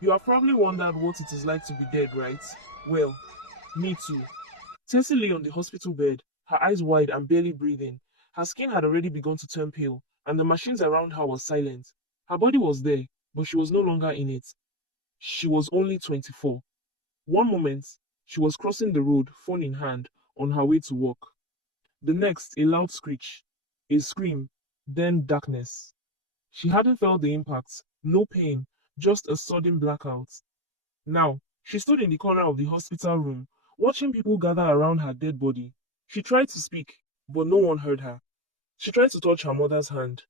You have probably wondered what it is like to be dead, right? Well, me too. Tessie lay on the hospital bed, her eyes wide and barely breathing. Her skin had already begun to turn pale, and the machines around her were silent. Her body was there, but she was no longer in it. She was only 24. One moment, she was crossing the road, phone in hand, on her way to work. The next, a loud screech, a scream, then darkness. She hadn't felt the impact, no pain, just a sudden blackout. Now, she stood in the corner of the hospital room, watching people gather around her dead body. She tried to speak, but no one heard her. She tried to touch her mother's hand,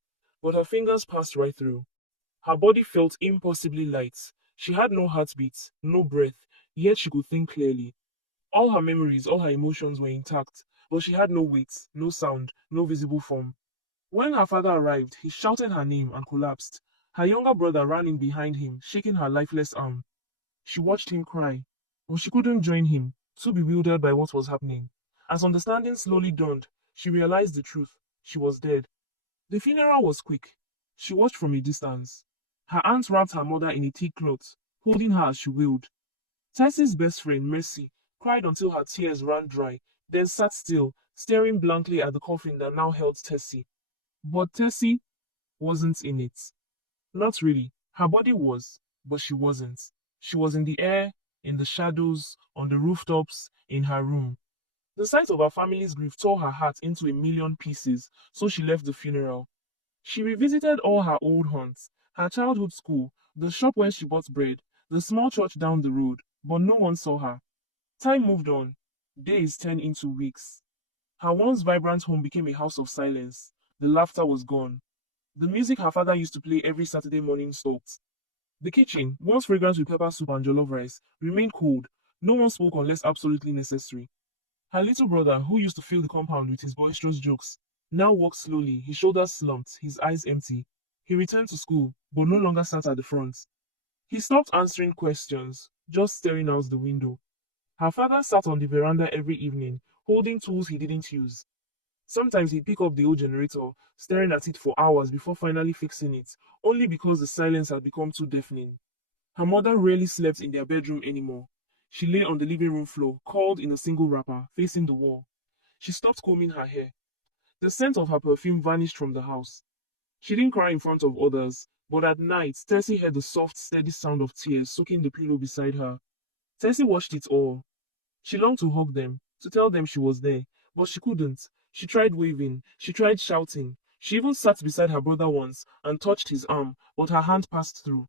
but her fingers passed right through. Her body felt impossibly light. She had no heartbeat, no breath, yet she could think clearly. All her memories, all her emotions were intact, but she had no weight, no sound, no visible form. When her father arrived, he shouted her name and collapsed. Her younger brother ran in behind him, shaking her lifeless arm. She watched him cry, but she couldn't join him, too bewildered by what was happening. As understanding slowly dawned, she realized the truth. She was dead. The funeral was quick. She watched from a distance. Her aunt wrapped her mother in a thick cloth, holding her as she wailed. Tessie's best friend, Mercy, cried until her tears ran dry, then sat still, staring blankly at the coffin that now held Tessie. But Tessie wasn't in it. Not really. Her body was, but she wasn't. She was in the air, in the shadows, on the rooftops, in her room. The sight of her family's grief tore her heart into a million pieces, so she left the funeral. She revisited all her old haunts, her childhood school, the shop where she bought bread, the small church down the road, but no one saw her. Time moved on. Days turned into weeks. Her once vibrant home became a house of silence. The laughter was gone. The music her father used to play every Saturday morning stopped. The kitchen, once fragrant with pepper soup and jollof rice, remained cold. No one spoke unless absolutely necessary. Her little brother, who used to fill the compound with his boisterous jokes, now walked slowly, his shoulders slumped, his eyes empty. He returned to school, but no longer sat at the front. He stopped answering questions, just staring out the window. Her father sat on the veranda every evening, holding tools he didn't use. Sometimes he'd pick up the old generator, staring at it for hours before finally fixing it, only because the silence had become too deafening. Her mother rarely slept in their bedroom anymore. She lay on the living room floor, curled in a single wrapper, facing the wall. She stopped combing her hair. The scent of her perfume vanished from the house. She didn't cry in front of others, but at night, Tessie heard the soft, steady sound of tears soaking the pillow beside her. Tessie watched it all. She longed to hug them, to tell them she was there, but she couldn't. She tried waving, she tried shouting. She even sat beside her brother once and touched his arm, but her hand passed through.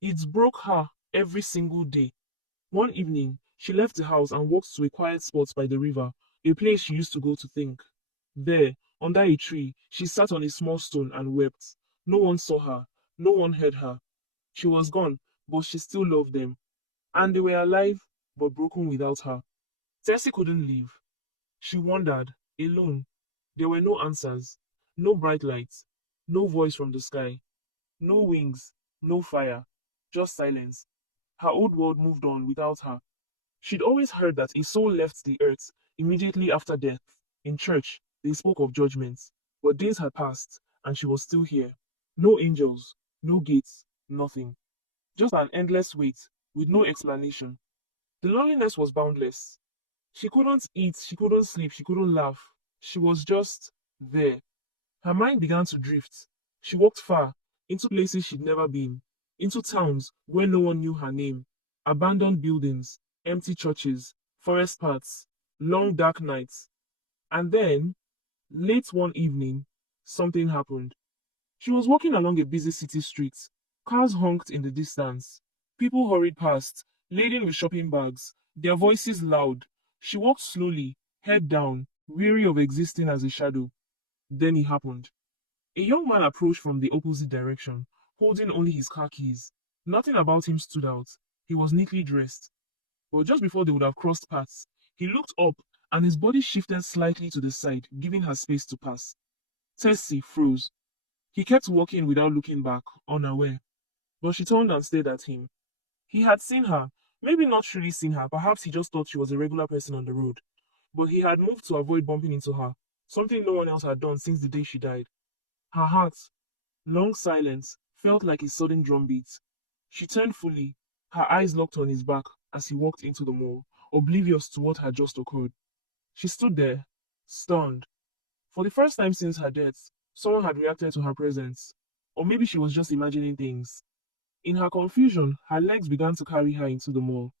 It broke her every single day. One evening, she left the house and walked to a quiet spot by the river, a place she used to go to think. There, under a tree, she sat on a small stone and wept. No one saw her, no one heard her. She was gone, but she still loved them. And they were alive, but broken without her. Tessie couldn't leave. She wandered, alone. There were no answers, no bright lights, no voice from the sky, no wings, no fire, just silence. Her old world moved on without her. She'd always heard that a soul left the earth immediately after death. In church, they spoke of judgments. But days had passed, and she was still here. No angels, no gates, nothing. Just an endless wait, with no explanation. The loneliness was boundless. She couldn't eat, she couldn't sleep, she couldn't laugh. She was just there. Her mind began to drift. She walked far, into places she'd never been, into towns where no one knew her name, abandoned buildings, empty churches, forest paths, long dark nights. And then, late one evening, something happened. She was walking along a busy city street. Cars honked in the distance. People hurried past, laden with shopping bags, their voices loud. She walked slowly, head down, weary of existing as a shadow. Then it happened. A young man approached from the opposite direction, holding only his car keys. Nothing about him stood out. He was neatly dressed. But just before they would have crossed paths, he looked up and his body shifted slightly to the side, giving her space to pass. Tessie froze. He kept walking without looking back, unaware. But she turned and stared at him. He had seen her, maybe not truly seen her, perhaps he just thought she was a regular person on the road. But he had moved to avoid bumping into her, something no one else had done since the day she died. Her heart, long silence, felt like a sudden drumbeat. She turned fully, Her eyes locked on his back as he walked into the mall, oblivious to what had just occurred. She stood there, stunned. For the first time since her death, someone had reacted to her presence. Or maybe she was just imagining things. In her confusion, her legs began to carry her into the mall.